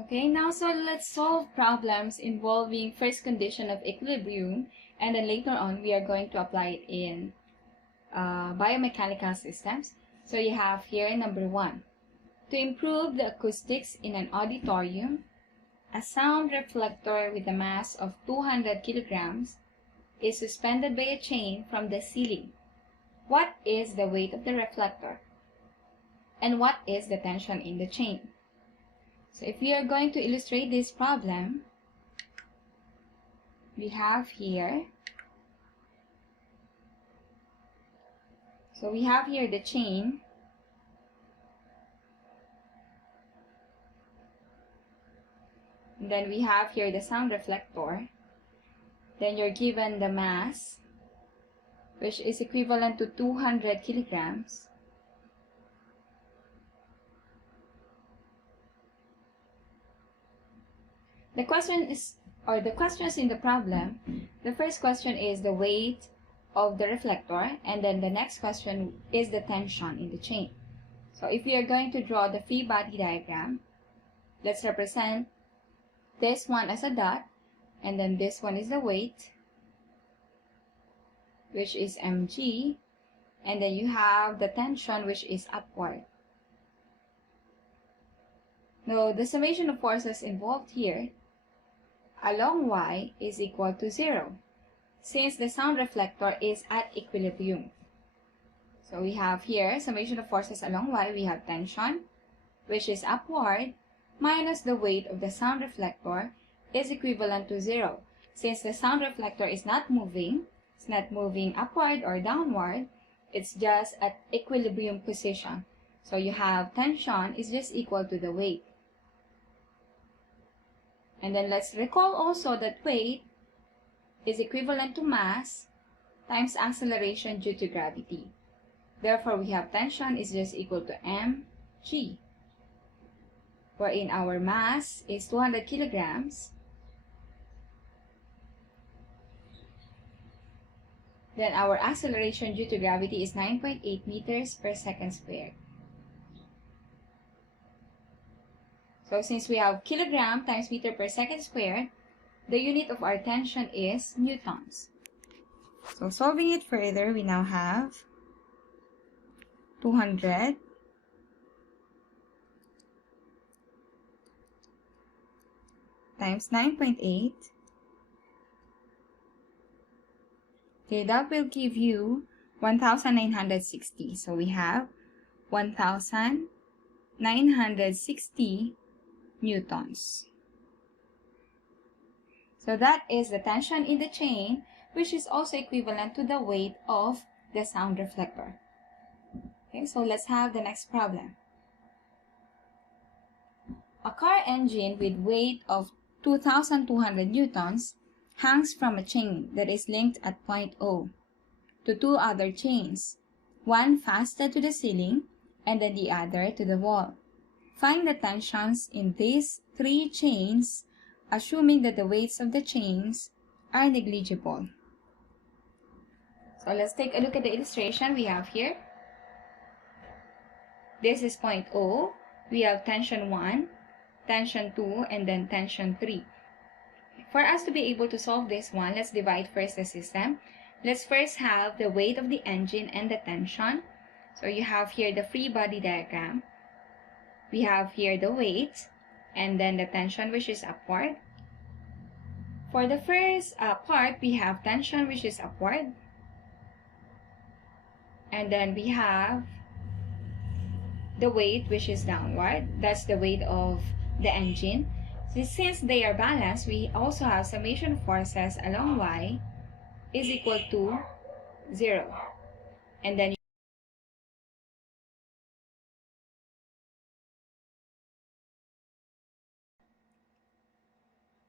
Okay, now so let's solve problems involving first condition of equilibrium, and then later on we are going to apply it in biomechanical systems. So you have here number 1. To improve the acoustics in an auditorium, a sound reflector with a mass of 200 kilograms is suspended by a chain from the ceiling. What is the weight of the reflector? And what is the tension in the chain? So if we are going to illustrate this problem, we have here, so we have here the chain, and then we have here the sound reflector, then you're given the mass, which is equivalent to 200 kilograms. The questions in the problem, the first question is the weight of the reflector, and then the next question is the tension in the chain. So if we are going to draw the free body diagram, let's represent this one as a dot, and then this one is the weight, which is mg, and then you have the tension, which is upward. Now, the summation of forces involved here along y is equal to 0, since the sound reflector is at equilibrium. So we have here summation of forces along y, we have tension, which is upward, minus the weight of the sound reflector is equivalent to 0. Since the sound reflector is not moving, it's not moving upward or downward, it's just at equilibrium position. So you have tension is just equal to the weight. And then let's recall also that weight is equivalent to mass times acceleration due to gravity. Therefore, we have tension is just equal to mg, wherein our mass is 200 kilograms. Then our acceleration due to gravity is 9.8 meters per second squared. So since we have kilogram times meter per second squared, the unit of our tension is newtons. So solving it further, we now have 200 times 9.8. Okay, that will give you 1,960. So we have 1,960 newtons. So that is the tension in the chain, which is also equivalent to the weight of the sound reflector. Okay, so let's have the next problem. A car engine with weight of 2,200 newtons hangs from a chain that is linked at point O to two other chains, one fastened to the ceiling and then the other to the wall. Find the tensions in these three chains, assuming that the weights of the chains are negligible. So let's take a look at the illustration we have here. This is point O. We have tension 1, tension 2, and then tension 3. For us to be able to solve this one, let's divide first the system. Let's first have the weight of the engine and the tension. So you have here the free body diagram. We have here the weight, and then the tension, which is upward. For the first part, we have tension, which is upward. And then we have the weight, which is downward. That's the weight of the engine. So since they are balanced, we also have summation of forces along y is equal to 0. And then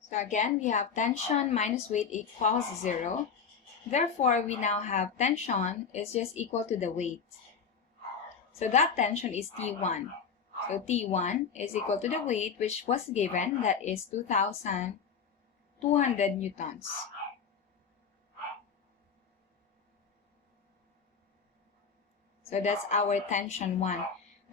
so again, we have tension minus weight equals 0. Therefore, we now have tension is just equal to the weight. So that tension is T1. So T1 is equal to the weight which was given, that is 2,200 newtons. So that's our tension 1.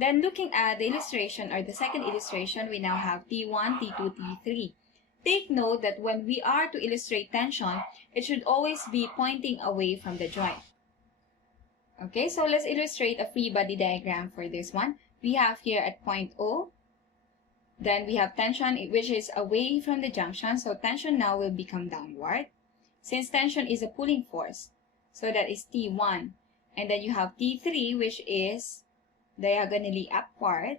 Then looking at the illustration or the second illustration, we now have T1, T2, T3. Take note that when we are to illustrate tension, it should always be pointing away from the joint. Okay, so let's illustrate a free body diagram for this one. We have here at point O, then we have tension which is away from the junction, so tension now will become downward. Since tension is a pulling force, so that is T1. And then you have T3 which is diagonally upward.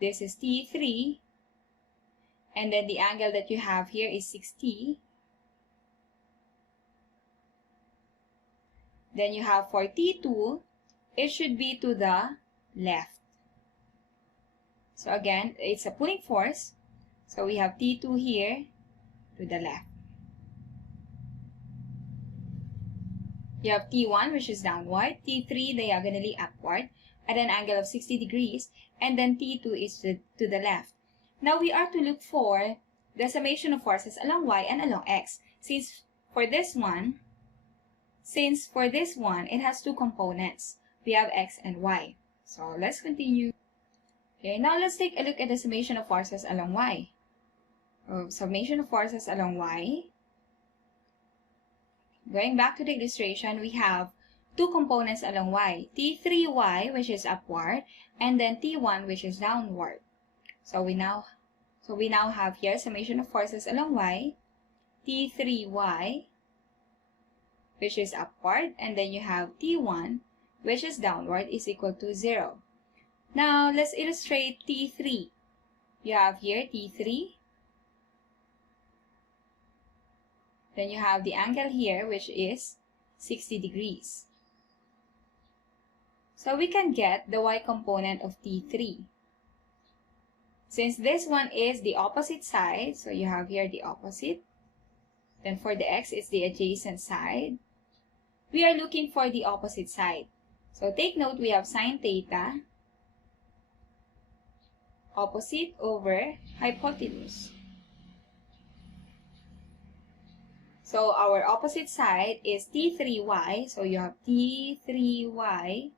This is T3. And then the angle that you have here is 60. Then you have for T2, it should be to the left. So again, it's a pulling force. So we have T2 here to the left. You have T1 which is downward, T3 diagonally upward at an angle of 60 degrees, and then T2 is to the left. Now we are to look for the summation of forces along Y and along X. Since for this one, it has two components. We have X and Y. So let's continue. Okay, now let's take a look at the summation of forces along Y. Summation of forces along Y. Going back to the illustration, we have two components along Y. T3Y, which is upward, and then T1, which is downward. So we now have here summation of forces along Y, T3Y, which is upward, and then you have T1, which is downward, is equal to 0. Now, let's illustrate T3. You have here T3. Then you have the angle here, which is 60 degrees. So we can get the Y component of T3. Since this one is the opposite side, so you have here the opposite. Then for the X, it's the adjacent side. We are looking for the opposite side. So take note, we have sine theta, opposite over hypotenuse. So our opposite side is T3y. So you have T3y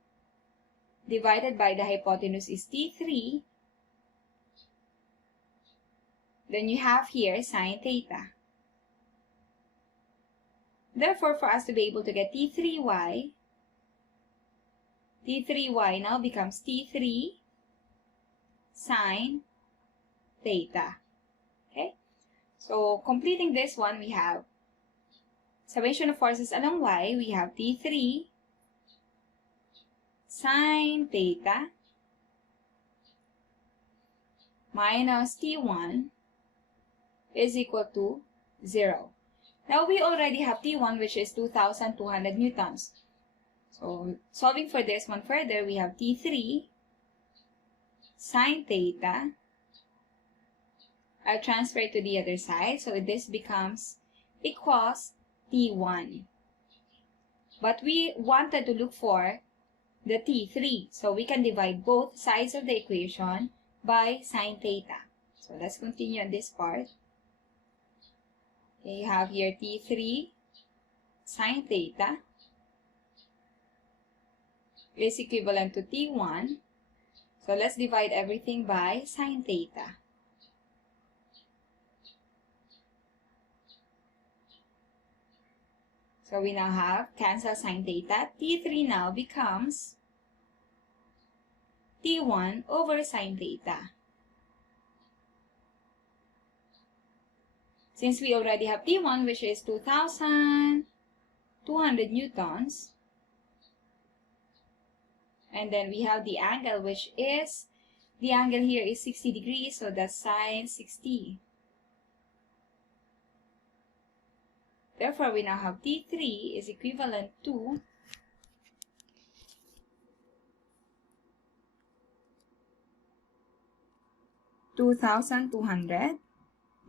divided by the hypotenuse is T3. Then you have here sine theta. Therefore, for us to be able to get T3y now becomes T3 sine theta. Okay? So, completing this one, we have summation of forces along Y. We have T3 sine theta minus T1 is equal to 0. Now, we already have T1, which is 2,200 newtons. So, solving for this one further, we have T3 sine theta. I'll transfer it to the other side. So, this becomes equals T1. But we wanted to look for the T3. So, we can divide both sides of the equation by sine theta. So, let's continue on this part. Okay, you have here T3 sine theta is equivalent to T1. So let's divide everything by sine theta. So we now have cancel sine theta. T3 now becomes T1 over sine theta. Since we already have T1, which is 2,200 newtons, and then we have the angle, which is, the angle here is 60 degrees, so that's sine 60. Therefore, we now have T3 is equivalent to 2,200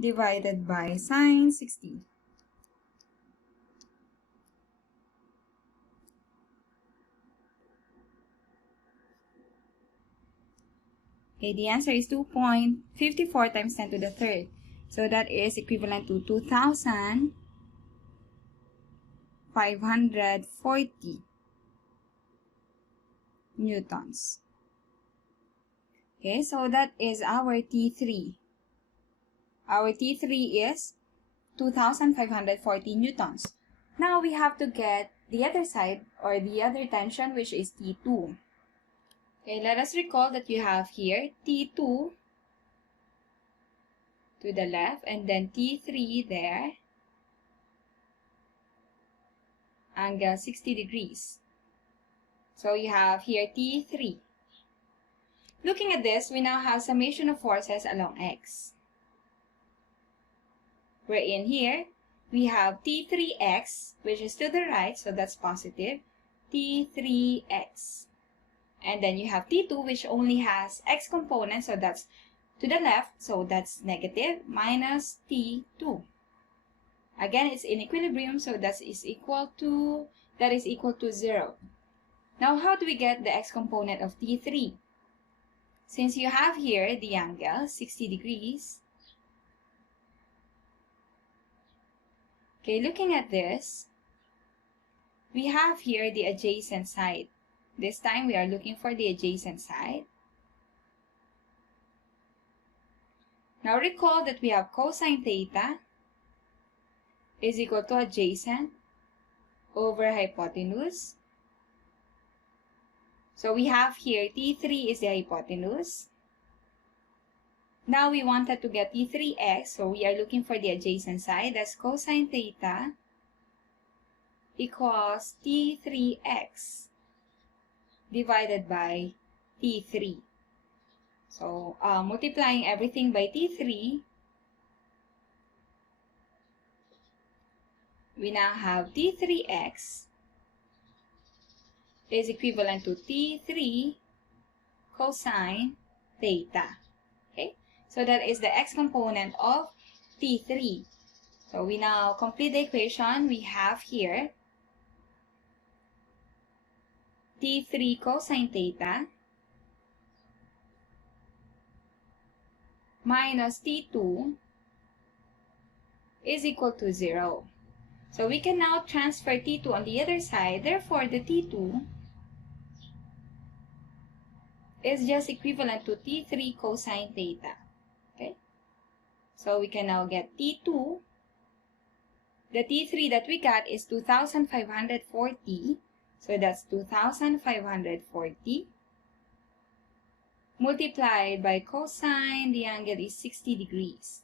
divided by sine 60. Okay, the answer is 2.54 times 10 to the third. So that is equivalent to 2,540 newtons. Okay, so that is our T3. Our T3 is 2,540 newtons. Now we have to get the other side or the other tension, which is T2. Okay, let us recall that you have here T2 to the left and then T3 there, angle 60 degrees. So you have here T3. Looking at this, we now have summation of forces along X. Wherein here, we have T3x, which is to the right, so that's positive, T3x. And then you have T2, which only has x component, so that's to the left, so that's negative, minus T2. Again, it's in equilibrium, so that is equal to 0. Now, how do we get the x component of T3? Since you have here the angle, 60 degrees, okay, looking at this, we have here the adjacent side. This time, we are looking for the adjacent side. Now, recall that we have cosine theta is equal to adjacent over hypotenuse. So, we have here T3 is the hypotenuse. Now, we wanted to get T3x, so we are looking for the adjacent side. That's cosine theta equals T3x divided by T3. So, multiplying everything by T3, we now have T3x is equivalent to T3 cosine theta. Okay, so that is the x component of T3. So, we now complete the equation. We have here T3 cosine theta minus T2 is equal to 0. So we can now transfer T2 on the other side. Therefore, the T2 is just equivalent to T3 cosine theta. Okay? So we can now get T2. The T3 that we got is 2,540. So that's 2,540 multiplied by cosine, the angle is 60 degrees.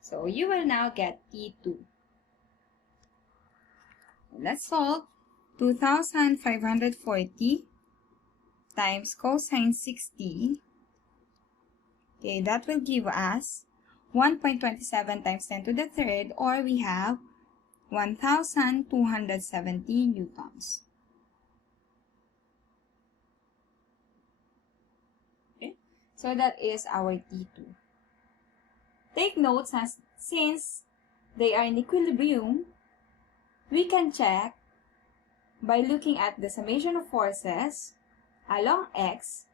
So you will now get T2. Let's solve. 2,540 times cosine 60. Okay, that will give us 1.27 times 10 to the third, or we have 1,270 newtons. Okay, so that is our T2. Take note, since they are in equilibrium, we can check by looking at the summation of forces along X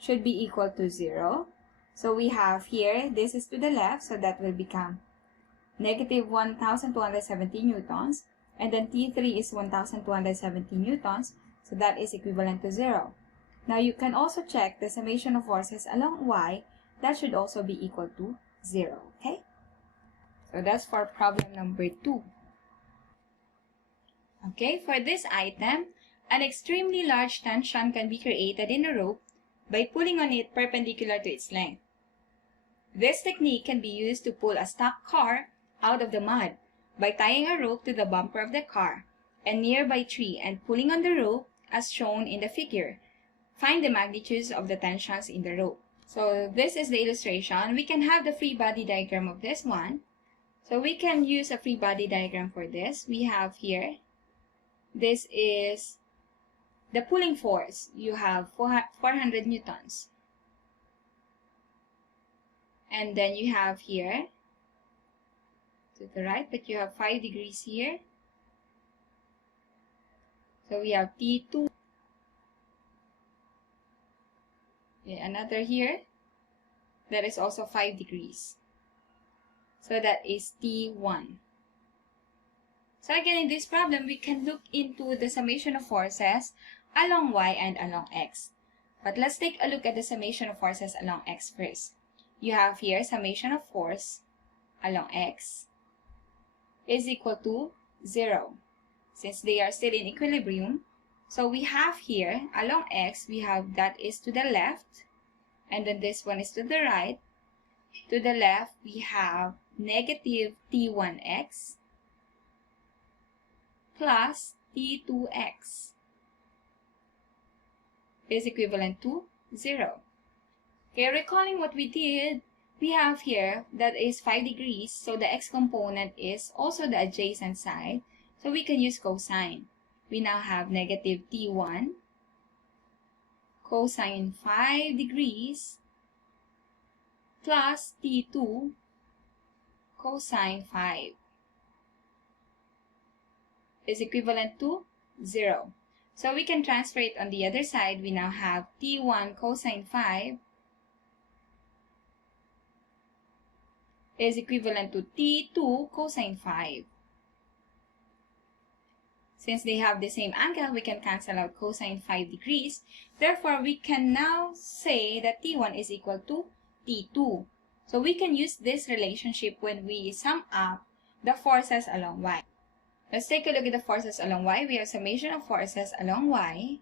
should be equal to 0. So we have here, this is to the left, so that will become negative 1,270 newtons. And then T3 is 1,270 newtons, so that is equivalent to 0. Now you can also check the summation of forces along Y. That should also be equal to 0. Okay? So that's for problem number 2. Okay, for this item, an extremely large tension can be created in a rope by pulling on it perpendicular to its length. This technique can be used to pull a stock car out of the mud by tying a rope to the bumper of the car and nearby tree and pulling on the rope as shown in the figure. Find the magnitudes of the tensions in the rope. So this is the illustration. We can have the free body diagram of this one. So we can use a free body diagram for this. We have here, this is the pulling force. You have 400 newtons. And then you have here, to the right, but you have 5 degrees here. So we have T2. Okay, another here, that is also 5 degrees. So that is T1. So again, in this problem, we can look into the summation of forces along Y and along X. But let's take a look at the summation of forces along x first. You have here summation of force along x is equal to 0, since they are still in equilibrium. So we have here, along x, we have that is to the left, and then this one is to the right. To the left, we have negative t1x plus t2x is equivalent to 0. Okay, recalling what we did, we have here that is 5 degrees, so the x component is also the adjacent side, so we can use cosine. We now have negative t1 cosine 5 degrees plus t2 cosine 5 is equivalent to 0. So we can transfer it on the other side. We now have t1 cosine 5 is equivalent to t2 cosine 5. Since they have the same angle, we can cancel out cosine 5 degrees. Therefore, we can now say that t1 is equal to t2. So we can use this relationship when we sum up the forces along y. Let's take a look at the forces along y. We have summation of forces along y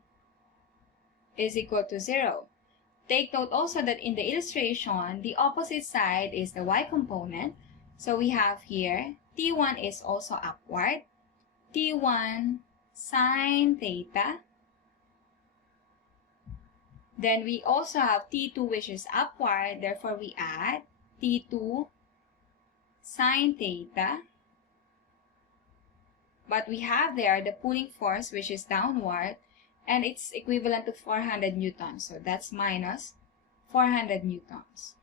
is equal to 0. Take note also that in the illustration, the opposite side is the y component. So we have here, t1 is also upward. t1 sine theta. Then we also have t2 which is upward. Therefore, we add t2 sine theta. But we have there the pulling force which is downward, and it's equivalent to 400 newtons. So that's minus 400 newtons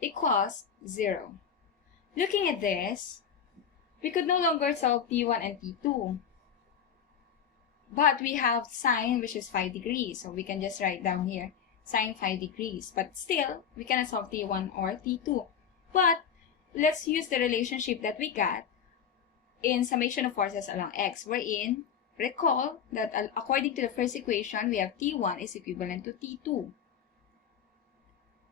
equals 0. Looking at this, we could no longer solve t1 and t2. But we have sine which is 5 degrees. So we can just write down here sine 5 degrees. But still, we cannot solve t1 or t2. But let's use the relationship that we got in summation of forces along x, wherein, recall that according to the first equation, we have t1 is equivalent to t2.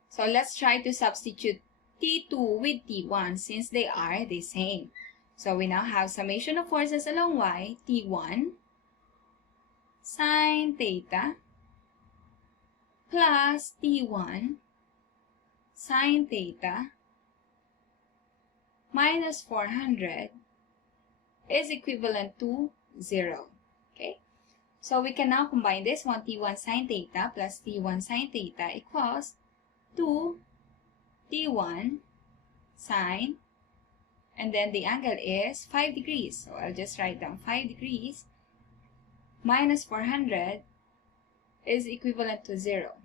So let's try to substitute t2 with t1 since they are the same. So we now have summation of forces along y, t1 sine theta plus t1 sine theta minus 400 is equivalent to 0. Okay? So we can now combine this one, t1 sine theta plus t1 sine theta equals 2 t1 sine, and then the angle is 5 degrees. So I'll just write down 5 degrees minus 400 is equivalent to 0.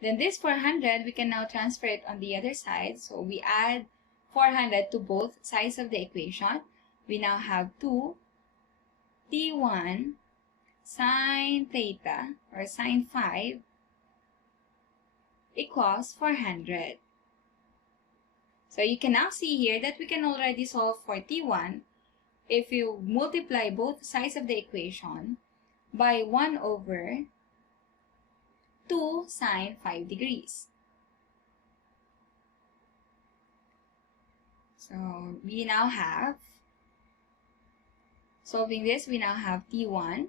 Then this 400, we can now transfer it on the other side. So we add 400 to both sides of the equation. We now have 2 t1 sine theta or sine 5 equals 400. So you can now see here that we can already solve for t1 if you multiply both sides of the equation by 1 over 2 sine 5 degrees. So we now have, solving this, we now have t1.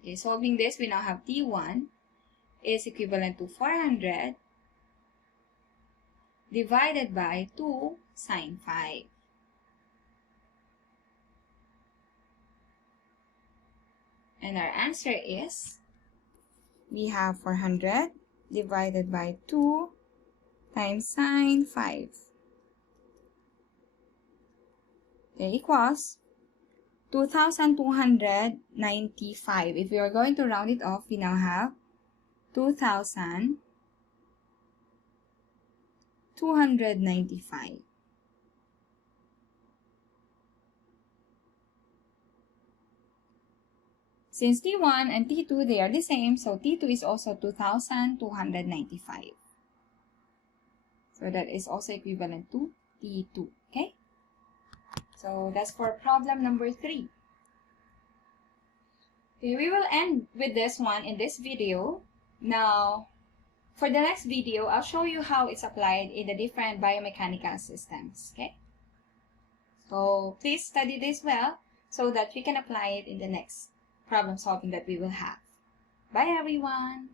Okay, solving this, we now have t1 is equivalent to 400 divided by 2 sine 5. And our answer is, we have 400 divided by 2 times sine 5. Okay, equals 2,295. If we are going to round it off, we now have 2,295. Since T1 and T2, they are the same, so T2 is also 2,295. So that is also equivalent to T2, okay? So that's for problem number 3. Okay, we will end with this one in this video. Now, for the next video, I'll show you how it's applied in the different biomechanical systems, okay? So please study this well so that we can apply it in the next problem solving that we will have. Bye everyone!